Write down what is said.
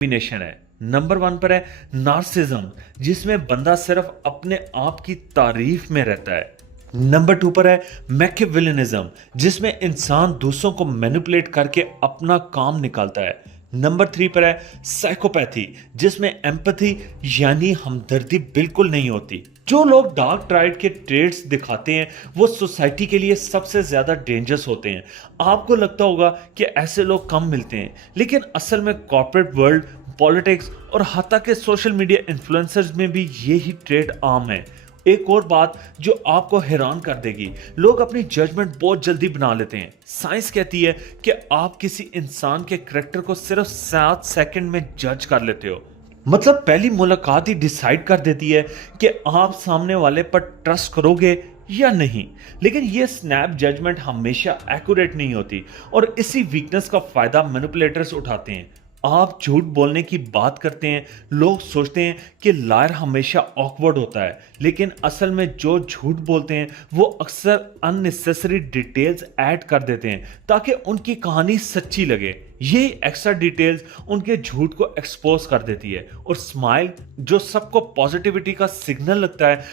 Combination है। Number one पर है नार्सिज्म, जिसमें बंदा सिर्फ अपने आप की तारीफ में रहता है। नंबर टू पर है मैकियावेलिनिज्म, जिसमें इंसान दूसरों को मैनिपुलेट करके अपना काम निकालता है। नंबर थ्री पर है साइकोपैथी, जिसमें एम्पैथी यानी हमदर्दी बिल्कुल नहीं होती। जो लोग डार्क ट्राइड के ट्रेड्स दिखाते हैं वो सोसाइटी के लिए सबसे ज्यादा डेंजरस होते हैं। आपको लगता होगा कि ऐसे लोग कम मिलते हैं, लेकिन असल में कॉर्पोरेट वर्ल्ड, पॉलिटिक्स और हत्ता के सोशल मीडिया इन्फ्लुएंसर्स में भी यही ट्रेड आम है। एक और बात जो आपको हैरान कर देगी, लोग अपनी जजमेंट बहुत जल्दी बना लेते हैं। साइंस कहती है कि आप किसी इंसान के करैक्टर को सिर्फ 7 सेकंड में जज कर लेते हो। मतलब पहली मुलाकात ही डिसाइड कर देती है कि आप सामने वाले पर ट्रस्ट करोगे या नहीं। लेकिन ये स्नैप जजमेंट हमेशा एक्यूरेट नहीं होती और इसी वीकनेस का फायदा मैनिपुलेटर्स उठाते हैं। आप झूठ बोलने की बात करते हैं, लोग सोचते हैं कि लायर हमेशा ऑकवर्ड होता है, लेकिन असल में जो झूठ बोलते हैं वो अक्सर अननेसेसरी डिटेल्स ऐड कर देते हैं ताकि उनकी कहानी सच्ची लगे। ये एक्स्ट्रा डिटेल्स उनके झूठ को एक्सपोज कर देती है और स्माइल, जो सबको पॉजिटिविटी का सिग्नल लगता है,